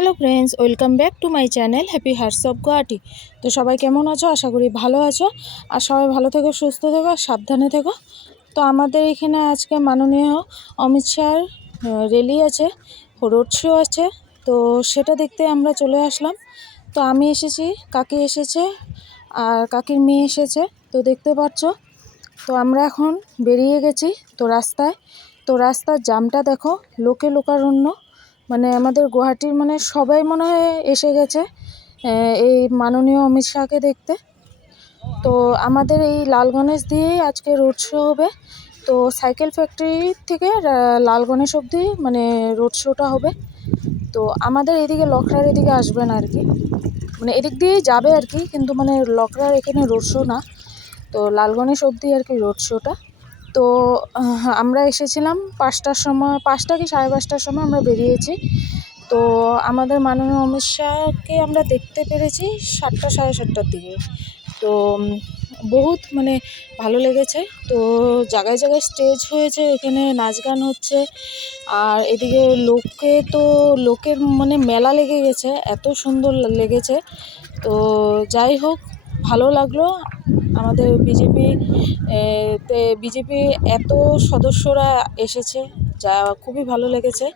Hello friends, welcome back to my channel happy hearts of Guwahati. তো সবাই কেমন আছো? আশা করি ভালো আছো। আর সবাই ভালো থেকো, সুস্থ থেকো সাবধানে থেকো। তো আমাদের এখানে আজকে মাননীয় অমিত শাহর র্যালি আছে রোড শো আছে। তো সেটা দেখতে আমরা চলে আসলাম। তো আমি এসেছি, কাকি এসেছে, আর কাকির মেয়ে এসেছে। তো দেখতে পাচ্ছ, তো আমরা এখন বেরিয়ে গেছি তো রাস্তায়। তো রাস্তার জামটা দেখো, লোকে লোকারণ্য। মানে আমাদের গুয়াহাটির মানে সবাই মনে হয় এসে গেছে এই মাননীয় অমিত শাহকে দেখতে। তো আমাদের এই লাল গণেশ দিয়েই আজকে রোড শো হবে। তো সাইকেল ফ্যাক্টরি থেকে লাল গণেশ অবধি মানে রোড শোটা হবে। তো আমাদের এদিকে লখরার এদিকে আসবেন আর কি। মানে এদিক দিয়েই যাবে আর কি, কিন্তু মানে লখরার এখানে রোড শো না। তো লাল গণেশ অবধি আর কি রোড শোটা তো আমরা এসেছিলাম পাঁচটার সময়, পাঁচটা কি সাড়ে পাঁচটার সময় আমরা বেরিয়েছি। তো আমাদের মাননীয় অমিত শাহকে আমরা দেখতে পেরেছি সাতটা সাড়ে সাতটার দিকে। তো বহুত মানে ভালো লেগেছে। তো জায়গায় জায়গায় স্টেজ হয়েছে, এখানে নাচ গান হচ্ছে। আর এদিকে লোকে তো, লোকের মানে মেলা লেগে গেছে, এত সুন্দর লেগেছে। তো যাই হোক ভালো লাগল। আমাদের বিজেপি তে বিজেপি এত সদস্যরা এসেছে যা খুবই ভালো লেগেছে।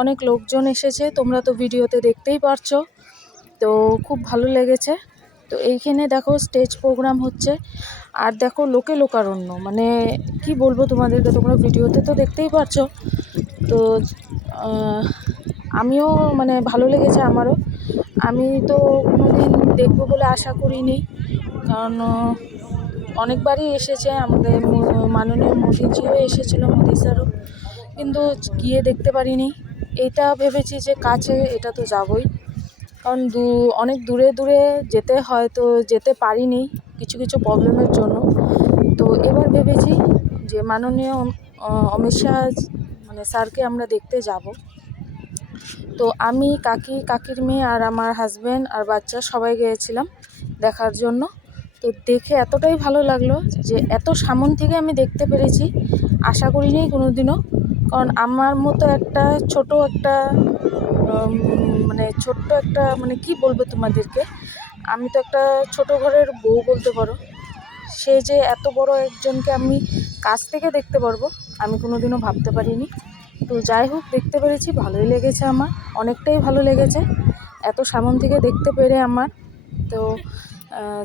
অনেক লোকজন এসেছে, তোমরা তো ভিডিওতে দেখতেই পারছ। তো খুব ভালো লেগেছে। তো এইখানে দেখো স্টেজ প্রোগ্রাম হচ্ছে। আর দেখো লোকে লোকারণ্য মানে কি বলব তোমাদেরকে, তোমরা ভিডিওতে তো দেখতেই পারছ। তো আমিও মানে ভালো লেগেছে আমারও। আমি তো কোনোদিন দেখব বলে আশা করিনি। কারণ অনেকবারই এসেছে আমাদের মাননীয় মোদিজিও এসেছিল মোদি স্যারও। কিন্তু গিয়ে দেখতে পারিনি। এটা ভেবেছি যে কাছে এটা তো যাবই। কারণ দু, অনেক দূরে দূরে যেতে হয় তো যেতে পারিনি কিছু কিছু প্রবলেমের জন্য। তো এবার ভেবেছি যে মাননীয় অমিত শাহ মানে স্যারকে আমরা দেখতে যাব। তো আমি, কাকি, কাকির মেয়ে আর আমার হাজব্যান্ড আর বাচ্চা সবাই গিয়েছিলাম দেখার জন্য। তো দেখে এতটাই ভালো লাগল যে এত সামন থেকে আমি দেখতে পেরেছি। আশা করিনি কোনো দিনও কারণ আমার মতো একটা ছোট একটা মানে ছোট্ট একটা মানে কি বলব তোমাদেরকে? আমি তো একটা ছোট ঘরের বউ বলতে পারো। সে যে এত বড় একজনকে আমি কাছ থেকে দেখতে পারব, আমি কোনো দিনও ভাবতে পারিনি। তো যাই হোক, দেখতে পেরেছি, ভালোই লেগেছে আমার, অনেকটাই ভালো লেগেছে। এত সামন থেকে দেখতে পেরে আমার। তো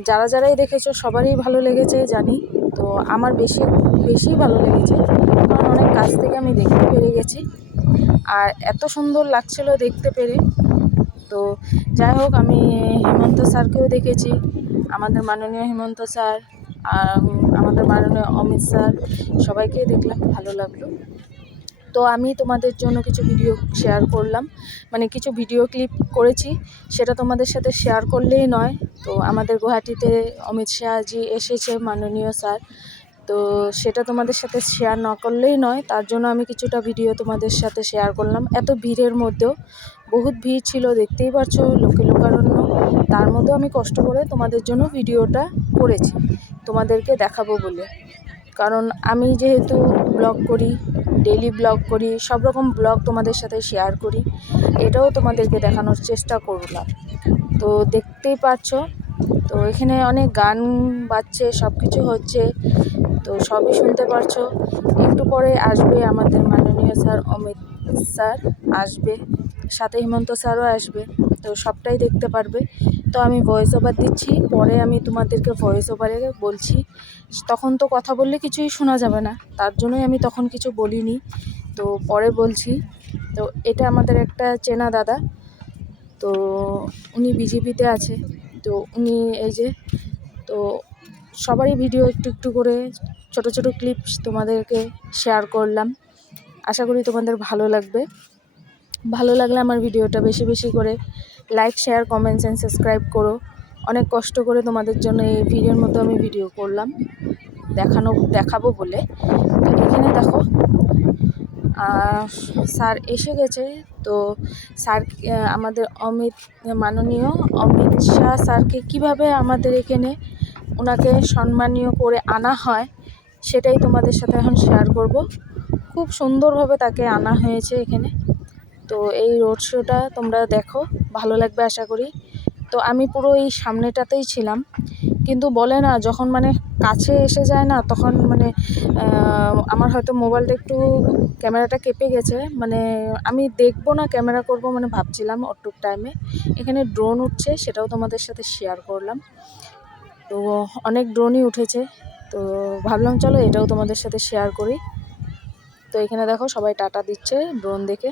যারা যারাই দেখেছ, সবারই ভালো লেগেছে, জানি। তো আমার বেশি বেশি ভালো লেগেছে, কারণ অনেক কাছ থেকে আমি দেখতে পেরে গেছি। আর এত সুন্দর লাগছিল দেখতে পেরে। তো যাই হোক, আমি হেমন্ত স্যারকেও দেখেছি, আমাদের মাননীয় হেমন্ত স্যার, আর আমাদের মাননীয় অমিত স্যার, সবাইকেই দেখলাম, ভালো লাগল। তো আমি তোমাদের জন্য কিছু ভিডিও শেয়ার করলাম। মানে কিছু ভিডিও ক্লিপ করেছি। সেটা তোমাদের সাথে শেয়ার করলেই নয়। তো আমাদের গুয়াহাটিতে অমিত শাহজি এসেছে, মাননীয় স্যার। তো সেটা তোমাদের সাথে শেয়ার না করলেই নয়। তার জন্য আমি কিছুটা ভিডিও তোমাদের সাথে শেয়ার করলাম। এত ভিড়ের মধ্যেও, বহুত ভিড় ছিল, দেখতেই পারছ, লোকে লোকারণ্য। তার মধ্যেও আমি কষ্ট করে তোমাদের জন্য ভিডিওটা করেছি। তোমাদেরকে দেখাবো বলে। কারণ আমি যেহেতু ব্লগ করি ডেলি ব্লগ করি, সব রকম ব্লগ তোমাদের সাথে শেয়ার করি, এটাও তোমাদেরকে দেখানোর চেষ্টা করলাম। তো দেখতেই পাচ্ছ, তো এখানে অনেক গান বাজছে সব কিছু হচ্ছে, তো সবই শুনতে পারছ। একটু পরে আসবে আমাদের মাননীয় স্যার অমিত স্যার, আসবে, সাথে হেমন্ত স্যারও আসবে, তো সবটাই দেখতে পারবে। তো আমি ভয়েস ওভার দিচ্ছি, পরে আমি তোমাদেরকে ভয়েস ওভারে বলছি। তখন তো কথা বললে কিছুই শোনা যাবে না, তার জন্যই আমি তখন কিছু বলিনি। তো পরে বলছি, তো এটা আমাদের একটা চেনা দাদা, তো উনি বিজেপিতে আছে, তো উনি এই যে, তো সবারই ভিডিও একটু একটু করে ছোট ছোট ক্লিপস তোমাদেরকে শেয়ার করলাম। আশা করি তোমাদের ভালো লাগবে। ভালো লাগলে আমার ভিডিওটা বেশি বেশি করে like share comments and subscribe করো। অনেক কষ্ট করে তোমাদের জন্য এই ভিডিওর মতো আমি ভিডিও করলাম। দেখানো, দেখাবো বলে। তো এখানে দেখো স্যার এসে গেছে। তো স্যার আমাদের অমিত, মাননীয় অমিত শাহ স্যারকে কীভাবে আমাদের এখানে ওনাকে সম্মানীয় করে আনা হয়, সেটাই তোমাদের সাথে এখন শেয়ার করব। খুব সুন্দরভাবে তাকে আনা হয়েছে এখানে। তো এই রোড শোটা তোমরা দেখো, ভালো লাগবে আশা করি। তো আমি পুরো এই সামনেটাতেই ছিলাম। কিন্তু বলে না, যখন মানে কাছে এসে যায় না, তখন মানে আমার হয়তো মোবাইলটা একটু ক্যামেরাটা কেঁপে গেছে। মানে আমি দেখব না ক্যামেরা করব মানে ভাবছিলাম অটুক টাইমে এখানে ড্রোন উঠছে, সেটাও তোমাদের সাথে শেয়ার করলাম। তো অনেক ড্রোনই উঠেছে। তো ভাবলাম চলো এটাও তোমাদের সাথে শেয়ার করি। তো এখানে দেখো সবাই টাটা দিচ্ছে ড্রোন দেখে।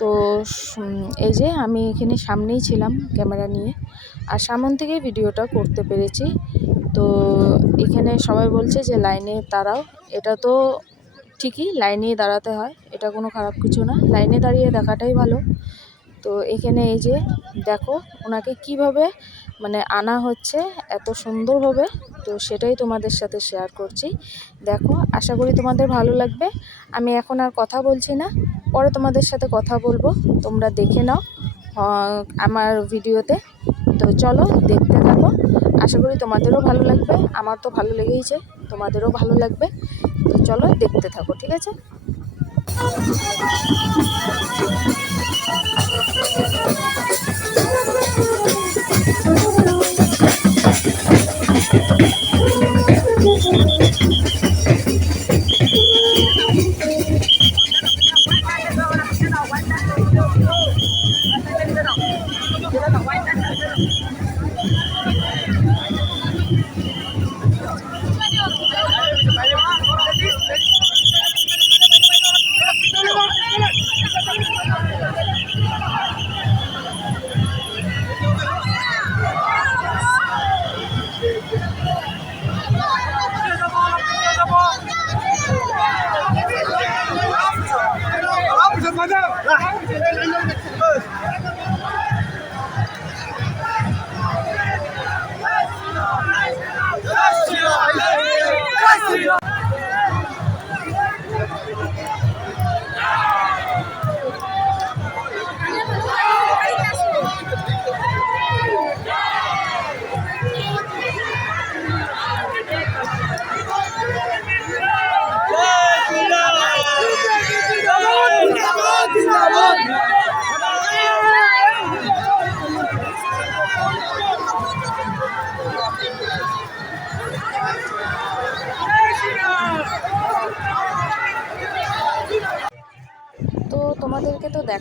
তো এই যে আমি এখানে সামনেই ছিলাম ক্যামেরা নিয়ে আর সামন থেকে ভিডিওটা করতে পেরেছি। তো এখানে সবাই বলছে যে লাইনে দাঁড়াও। এটা তো ঠিকই লাইনে দাঁড়াতে হয়, এটা কোনো খারাপ কিছু না। লাইনে দাঁড়িয়ে দেখাটাই ভালো। তো এখানে এই যে দেখো, ওনাকে কীভাবে মানে আনা হচ্ছে, এত সুন্দরভাবে তো সেটাই তোমাদের সাথে শেয়ার করছি। দেখো, আশা করি তোমাদের ভালো লাগবে। আমি এখন আর কথা বলছি না। পরে তোমাদের সাথে কথা বলব। তোমরা দেখে নাও আমার ভিডিওতে। তো চলো দেখতে থাকো। আশা করি তোমাদেরও ভালো লাগবে, আমার তো ভালো লেগেইছে, তোমাদেরও ভালো লাগবে। তো চলো দেখতে থাকো, ঠিক আছে? তো Pero el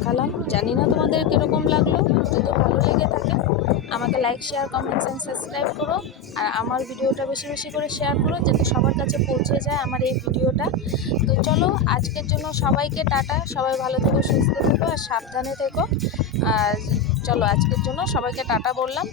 দেখালাম। জানি না তোমাদের কীরকম লাগল, যদি ভালো লেগে থাকে, আমাকে like share comments and subscribe করো। আর আমার ভিডিওটা বেশি বেশি করে শেয়ার করো, যাতে সবার কাছে পৌঁছে যায় আমার এই ভিডিওটা। তো চলো, আজকের জন্য সবাইকে টাটা। সবাই ভালো থেকো, সুস্থ থেকো, আর সাবধানে থেকো। আর চলো, আজকের জন্য সবাইকে টাটা বললাম।